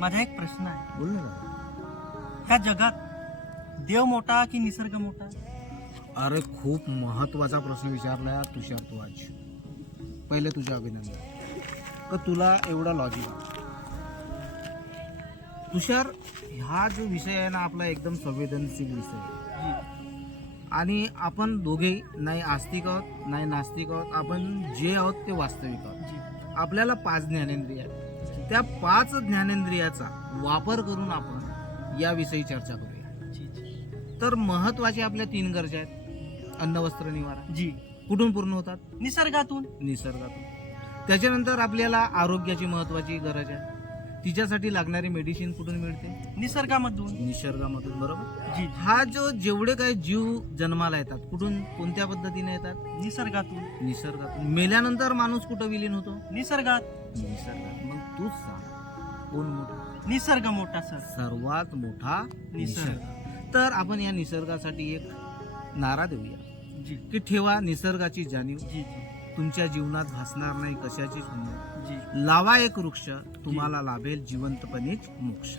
माझा एक प्रश्न आहे, बोल ना दादा. ह्या जगात देव मोठा की निसर्ग मोठा? अरे खूप महत्वाचा प्रश्न विचारला यार तुषार तू आज. पहिले तुझे अभिनंदन का तुला एवढा लॉजिक आहे. तुषार, हा जो विषय आहे ना आपला एकदम संवेदनशील विषय आहे. आणि आपण दोघे नाही आस्तिक आहोत नाही नास्तिक आहोत, आपण जे आहोत ते वास्तविक आहोत. आपल्याला 5 ज्ञानेंद्रिय आहेत. त्या 5 ज्ञानेंद्रियाचा वापर करून आपण याविषयी चर्चा करूया. तर महत्वाचे आपल्या 3 गरजा आहेत. अन्न वस्त्र निवारा. जी. कुठून पूर्ण होतात? निसर्गातून. निसर्गातून. त्याच्यानंतर आपल्याला आरोग्याची महत्वाची गरज आहे. तिच्यासाठी लागणारी मेडिसिन कुठून मिळते? निसर्गामधून. निसर्गामधून. बरोबर. जी. हा जो जेवढे काही जीव जन्माला येतात कुठून कोणत्या पद्धतीने येतात? निसर्गातून. निसर्गातून. मेल्यानंतर माणूस कुठं विलीन होतो? निसर्गात. निसर्गात. मग तूच सांग कोण मोठा? निसर्ग मोठा सर. सर्वात मोठा निसर्ग. निसर्ग. तर आपण या निसर्गासाठी एक नारा देऊया जी. की ठेवा निसर्गाची जाणीव, जी. जी. तुमच्या जीवनात भासणार नाही कशाचीच उणीव. जी. लावा एक वृक्ष, तुम्हाला लाभेल जिवंतपणीच मोक्ष.